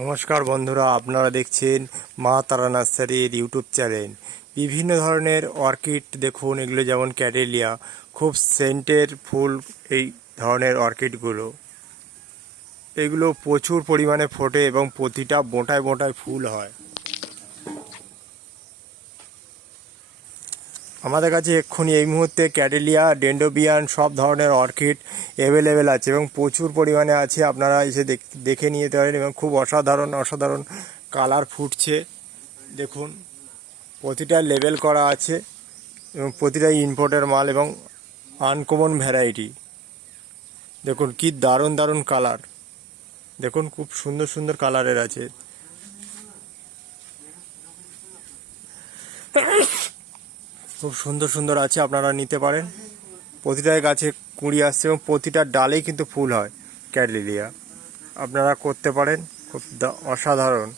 নমস্কার বন্ধুরা, আপনারা দেখছেন মা তারা নার্সারির ইউটিউব চ্যানেল। বিভিন্ন ধরনের অর্কিড দেখুন, এগুলো যেমন ক্যাডেলিয়া, খুব সেন্টের ফুল। এই ধরনের অর্কিডগুলো এগুলো প্রচুর পরিমাণে ফোটে এবং প্রতিটা বোঁটায় বোঁটায় ফুল হয়। আমাদের কাছে এক্ষুনি এই মুহূর্তে ক্যাডেলিয়া, ডেন্ডোবিয়ান সব ধরনের অর্কিড অ্যাভেলেবেল আছে এবং প্রচুর পরিমাণে আছে। আপনারা এসে দেখে নিয়ে যেতে পারেন এবং খুব অসাধারণ অসাধারণ কালার ফুটছে। দেখুন, প্রতিটা লেবেল করা আছে এবং প্রতিটাই ইম্পোর্টের মাল এবং আনকমন ভ্যারাইটি। দেখুন কি দারুণ দারুণ কালার, দেখুন খুব সুন্দর সুন্দর কালারের আছে। খুব সুন্দর সুন্দর আছে, আপনারা নিতে পারেন। প্রতিটাই গাছে কুঁড়ি আসছে এবং প্রতিটা ডালেই কিন্তু ফুল হয় ক্যাডেলিয়া। আপনারা করতে পারেন, খুব অসাধারণ।